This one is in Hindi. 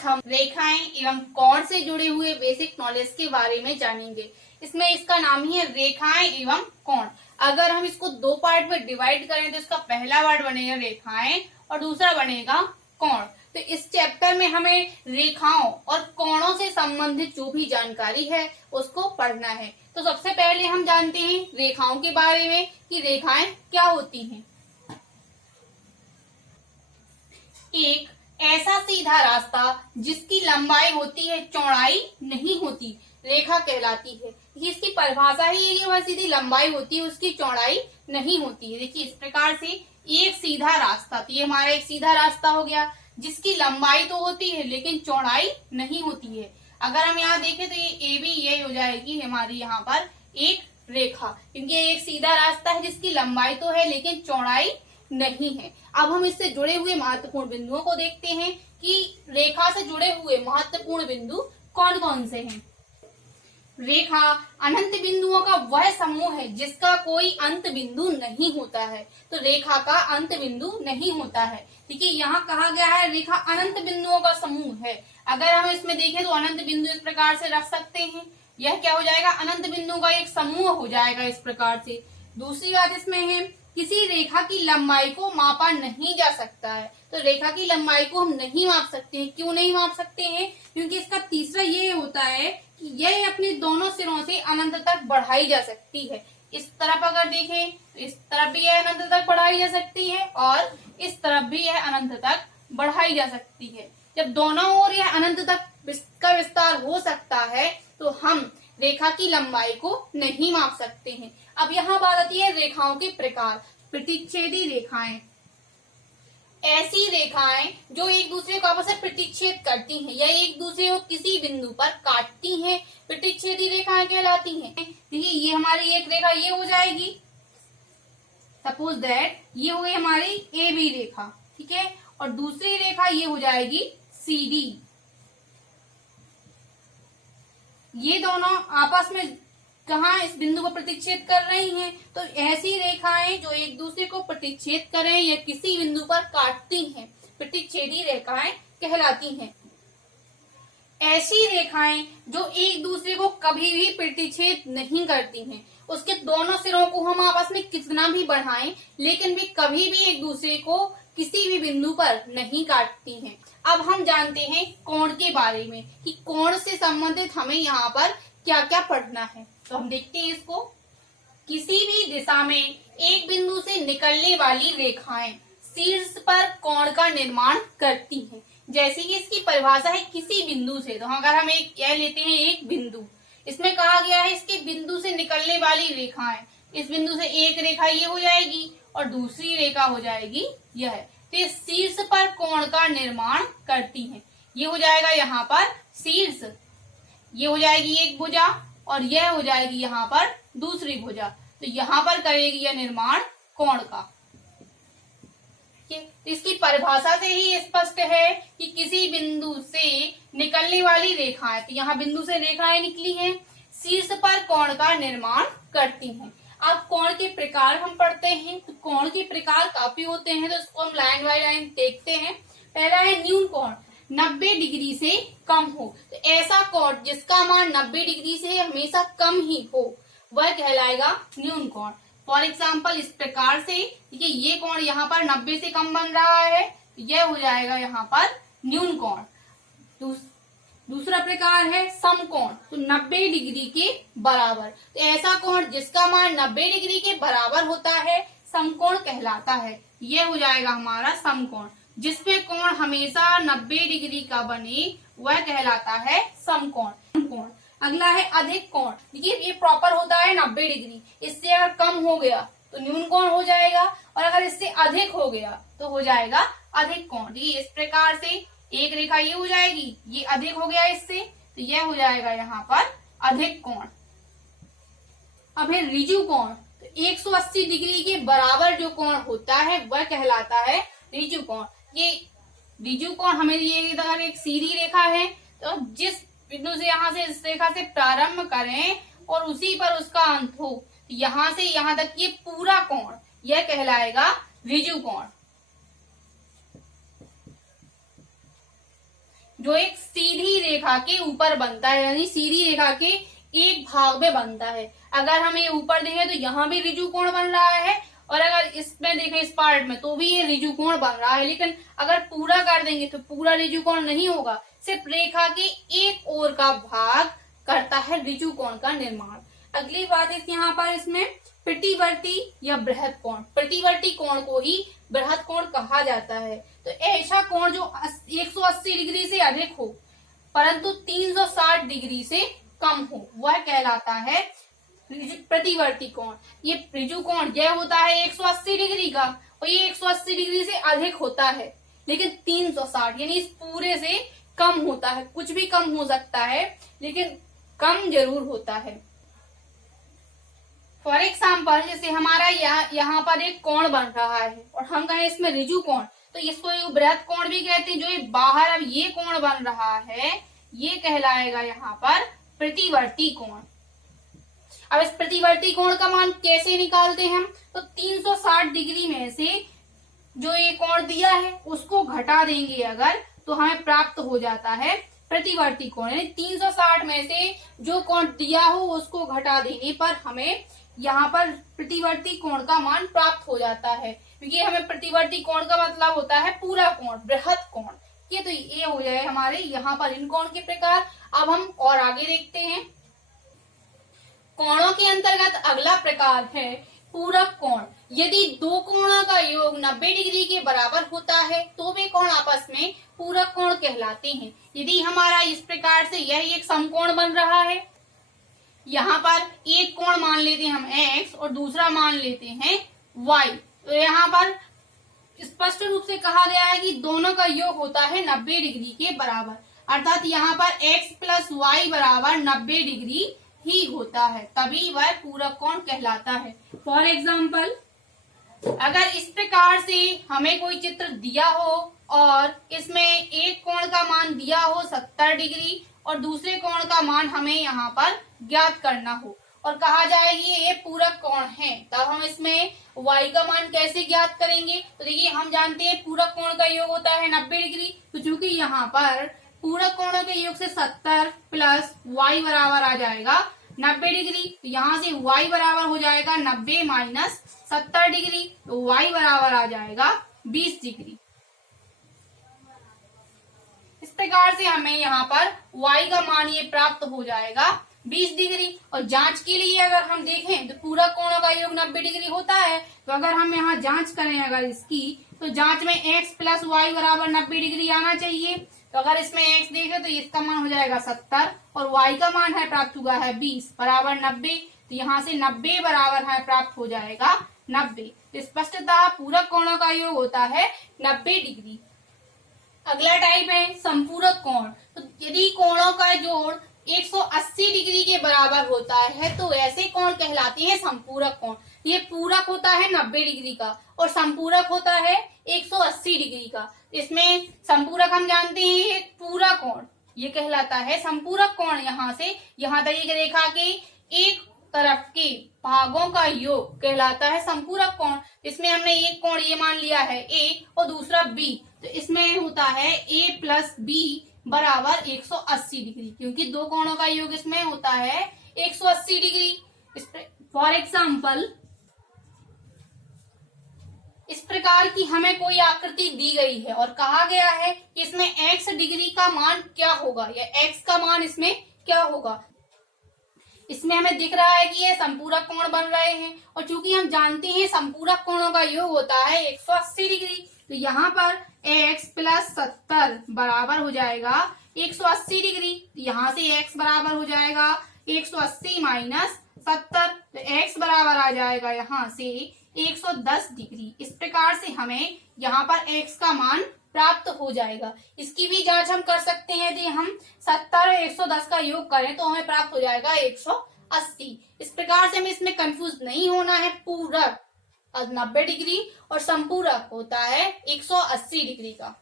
हम रेखाएं एवं कोण से जुड़े हुए बेसिक नॉलेज के बारे में जानेंगे। इसमें इसका नाम ही है रेखाएं एवं कोण। अगर हम इसको दो पार्ट में डिवाइड करें तो इसका पहला पार्ट बनेगा रेखाएं और दूसरा बनेगा कोण। तो इस चैप्टर में हमें रेखाओं और कोणों से संबंधित जो भी जानकारी है उसको पढ़ना है। तो सबसे पहले हम जानते हैं रेखाओं के बारे में कि रेखाएं क्या होती हैं। एक ऐसा सीधा रास्ता जिसकी लंबाई होती है चौड़ाई नहीं होती रेखा कहलाती है। इसकी परिभाषा ही है कि वह सीधी लंबाई होती है, उसकी चौड़ाई नहीं होती है। देखिए इस प्रकार से एक सीधा रास्ता, तो ये हमारा एक सीधा रास्ता हो गया जिसकी लंबाई तो होती है लेकिन चौड़ाई नहीं होती है। अगर हम यहाँ देखें तो ये AB ये हो जाएगी हमारी यहाँ पर एक रेखा, क्योंकि ये एक सीधा रास्ता है जिसकी लंबाई तो है लेकिन चौड़ाई नहीं है। अब हम इससे जुड़े हुए महत्वपूर्ण बिंदुओं को देखते हैं कि रेखा से जुड़े हुए महत्वपूर्ण बिंदु कौन कौन से हैं। रेखा अनंत बिंदुओं का वह समूह है जिसका कोई अंत बिंदु नहीं होता है। तो रेखा का अंत बिंदु नहीं होता है। देखिए यहाँ कहा गया है रेखा अनंत बिंदुओं का समूह है। अगर हम इसमें देखें तो अनंत बिंदु इस प्रकार से रख सकते हैं। यह क्या हो जाएगा, अनंत बिंदुओं का एक समूह हो जाएगा इस प्रकार से। दूसरी बात इसमें है किसी रेखा की लंबाई को मापा नहीं जा सकता है। तो रेखा की लंबाई को हम नहीं माप सकते हैं। क्यों नहीं माप सकते हैं, क्योंकि इसका तीसरा ये होता है कि यह अपने दोनों सिरों से अनंत तक बढ़ाई जा सकती है। इस तरफ अगर देखें तो इस तरफ भी यह अनंत तक बढ़ाई जा सकती है और इस तरफ भी यह अनंत तक बढ़ाई जा सकती है। जब दोनों ओर यह अनंत तक का विस्तार हो सकता है तो हम रेखा की लंबाई को नहीं माप सकते हैं। अब यहाँ बात आती है रेखाओं के प्रकार। प्रतिच्छेदी रेखाएं, ऐसी रेखाएं जो एक दूसरे को आपस में प्रतिच्छेद करती हैं या एक दूसरे को किसी बिंदु पर काटती हैं, प्रतिच्छेदी रेखाएं कहलाती हैं। देखिए ये हमारी एक रेखा ये हो जाएगी, सपोज दैट ये हो गई हमारी AB रेखा, ठीक है, और दूसरी रेखा ये हो जाएगी CD। ये दोनों आपस में कहा इस बिंदु को प्रतिच्छेद कर रही हैं। तो ऐसी रेखाएं जो एक दूसरे को प्रतिच्छेद करें या किसी बिंदु पर काटती हैं प्रतिच्छेदी रेखाएं कहलाती हैं। ऐसी रेखाएं जो एक दूसरे को कभी भी प्रतिच्छेद नहीं करती हैं, उसके दोनों सिरों को हम आपस में कितना भी बढ़ाएं लेकिन भी कभी भी एक दूसरे को किसी भी बिंदु पर नहीं काटती हैं। अब हम जानते हैं कोण के बारे में कि कोण से संबंधित हमें यहाँ पर क्या क्या पढ़ना है। तो हम देखते हैं इसको। किसी भी दिशा में एक बिंदु से निकलने वाली रेखाएं शीर्ष पर कोण का निर्माण करती हैं। जैसे कि इसकी परिभाषा है किसी बिंदु से, तो अगर हम एक यह लेते हैं एक बिंदु, इसमें कहा गया है इसके बिंदु से निकलने वाली रेखाएं, इस बिंदु से एक रेखा ये हो जाएगी और दूसरी रेखा हो जाएगी यह, तो ये शीर्ष पर कोण का निर्माण करती हैं। ये हो जाएगा यहाँ पर शीर्ष, ये हो जाएगी एक भुजा और यह हो जाएगी यहाँ पर दूसरी भुजा। तो यहाँ पर करेगी यह निर्माण कोण का। तो इसकी परिभाषा से ही स्पष्ट है कि किसी बिंदु से निकलने वाली रेखाएं, तो यहाँ बिंदु से रेखाएं निकली हैं, शीर्ष पर कोण का निर्माण करती हैं। अब कोण के प्रकार हम पढ़ते हैं। तो कोण के प्रकार काफी होते हैं, तो इसको हम लाइन बाय लाइन देखते हैं। पहला है न्यून कोण, 90 डिग्री से कम हो। तो ऐसा कोण जिसका मान 90 डिग्री से हमेशा कम ही हो वह कहलाएगा न्यून कोण। फॉर एग्जाम्पल इस प्रकार से देखिए ये कोण यहाँ पर 90 से कम बन रहा है, तो यह हो जाएगा यहाँ पर न्यून कोण। दूसरा प्रकार है समकोण, तो 90 डिग्री के बराबर। तो ऐसा कोण जिसका मान 90 डिग्री के बराबर होता है समकोण कहलाता है। यह हो जाएगा हमारा समकोण। जिसमें कोण हमेशा 90 डिग्री का बने वह कहलाता है समकोण। अगला है अधिक कोण। देखिए ये प्रॉपर होता है 90 डिग्री, इससे अगर कम हो गया तो न्यून कोण हो जाएगा और अगर इससे अधिक हो गया तो हो जाएगा अधिक कोण। देखिए इस प्रकार से एक रेखा ये हो जाएगी, ये अधिक हो गया इससे, तो यह हो जाएगा यहाँ पर अधिक कोण। अब है ऋजु कोण। तो 180 डिग्री के बराबर जो कोण होता है वह कहलाता है ऋजु कोण। ये ऋजु कोण हमें ये अगर एक सीधी रेखा है तो जिस बिंदु से यहाँ से इस रेखा से प्रारंभ करें और उसी पर उसका अंत हो, तो यहाँ से यहाँ तक ये पूरा कोण यह कहलाएगा ऋजु कोण। जो एक सीधी रेखा के ऊपर बनता है, यानी सीधी रेखा के एक भाग में बनता है। अगर हम ये ऊपर देखें तो यहाँ भी ऋजु कोण बन रहा है, और अगर इसमें देखें इस पार्ट में तो भी ये ऋजु कोण बन रहा है। लेकिन अगर पूरा कर देंगे तो पूरा ऋजु कोण नहीं होगा, सिर्फ रेखा के एक ओर का भाग करता है ऋजु कोण का निर्माण। अगली बात इस यहाँ पर इसमें प्रतिवर्ती या बृहद कोण, प्रतिवर्ती कोण को ही बृहद कोण कहा जाता है। तो ऐसा कोण जो 180 डिग्री से अधिक हो परंतु 360 डिग्री से कम हो, वह कहलाता है प्रतिवर्ती कोण। ये ऋजु कोण यह होता है 180 डिग्री का, और ये 180 डिग्री से अधिक होता है, लेकिन 360 यानी इस पूरे से कम होता है। कुछ भी कम हो सकता है लेकिन कम जरूर होता है। फॉर एग्जाम्पल जैसे हमारा यहाँ पर एक कोण बन रहा है और हम कहें इसमें ऋजु कोण, तो इसको एक बृहद कोण भी कहते हैं। जो ये बाहर अब ये कोण बन रहा है ये कहलाएगा यहाँ पर प्रतिवर्ती कोण। अब इस प्रतिवर्ती कोण का मान कैसे निकालते हैं हम, तो 360 डिग्री में से जो ये कोण दिया है उसको घटा देंगे अगर, तो हमें प्राप्त हो जाता है प्रतिवर्ती कोण। यानी 360 में से जो कोण दिया हो उसको घटा देने पर हमें यहाँ पर प्रतिवर्ती कोण का मान प्राप्त हो जाता है, क्योंकि हमें प्रतिवर्ती कोण का मतलब होता है पूरा कोण, बृहद कोण। ये तो ये हो जाए हमारे यहाँ पर इन कोण के प्रकार। अब हम और आगे देखते हैं। कोणों के अंतर्गत अगला प्रकार है पूरक कोण। यदि दो कोणों का योग 90 डिग्री के बराबर होता है तो वे कोण आपस में पूरक कोण कहलाते हैं। यदि हमारा इस प्रकार से यह एक समकोण बन रहा है, यहाँ पर एक कोण मान लेते हैं हम x और दूसरा मान लेते हैं y, तो यहाँ पर स्पष्ट रूप से कहा गया है कि दोनों का योग होता है 90 डिग्री के बराबर, अर्थात यहाँ पर x प्लस वाई बराबर 90 डिग्री ही होता है, तभी वह पूरक कोण कहलाता है। फॉर एग्जाम्पल अगर इस प्रकार से हमें कोई चित्र दिया हो और इसमें एक कोण का मान दिया हो 70 डिग्री और दूसरे कोण का मान हमें यहाँ पर ज्ञात करना हो और कहा जाए कि ये पूरक कोण है, तब हम इसमें y का मान कैसे ज्ञात करेंगे। तो देखिए हम जानते हैं पूरक कोण का योग होता है 90 डिग्री, तो चूंकि यहाँ पर पूरक कोणों के योग से 70 प्लस y बराबर आ जाएगा 90 डिग्री, तो यहाँ से y बराबर हो जाएगा 90 माइनस 70 डिग्री, तो y बराबर आ जाएगा 20 डिग्री। इस प्रकार से हमें यहाँ पर y का मान ये प्राप्त हो जाएगा 20 डिग्री। और जांच के लिए अगर हम देखें तो पूरा कोणों का योग 90 डिग्री होता है, तो अगर हम यहाँ जांच करें अगर इसकी, तो जांच में x प्लस वाई बराबर 90 डिग्री आना चाहिए। तो अगर इसमें x देखें तो इसका मान हो जाएगा 70 और y का मान है प्राप्त हुआ है 20 बराबर 90, तो यहाँ से 90 बराबर है प्राप्त हो जाएगा 90। स्पष्टतः पूरक कोणों का योग होता है 90 डिग्री। अगला टाइप है संपूरक कोण। तो यदि कोणों का जोड़ 180 डिग्री के बराबर होता है तो ऐसे कोण कहलाते हैं संपूरक कोण। ये पूरक होता है 90 डिग्री का और संपूरक होता है 180 डिग्री का। इसमें संपूरक हम जानते हैं एक पूरा कोण, ये कहलाता है संपूरक कोण। यहाँ से यहाँ तक एक रेखा के एक तरफ के भागों का योग कहलाता है संपूरक कोण। इसमें हमने एक कोण ये मान लिया है a और दूसरा b, तो इसमें होता है a प्लस b बराबर 180 डिग्री, क्योंकि दो कोणों का योग इसमें होता है 180 डिग्री। फॉर एग्जाम्पल इस प्रकार की हमें कोई आकृति दी गई है और कहा गया है कि इसमें x डिग्री का मान क्या होगा या x का मान इसमें क्या होगा। इसमें हमें दिख रहा है कि ये संपूरक कोण बन रहे हैं और चूंकि हम जानते हैं संपूरक कोणों का योग होता है 180 डिग्री, तो यहाँ पर x प्लस 70 बराबर हो जाएगा 180 डिग्री। यहाँ से x बराबर हो जाएगा 180 माइनस 70, तो x बराबर आ जाएगा यहाँ से 110 डिग्री। इस प्रकार से हमें यहाँ पर x का मान प्राप्त हो जाएगा। इसकी भी जांच हम कर सकते हैं। यदि हम 70 और 110 का योग करें तो हमें प्राप्त हो जाएगा 180। इस प्रकार से हमें इसमें कंफ्यूज नहीं होना है। पूरक 90 डिग्री और संपूरक होता है 180 डिग्री का।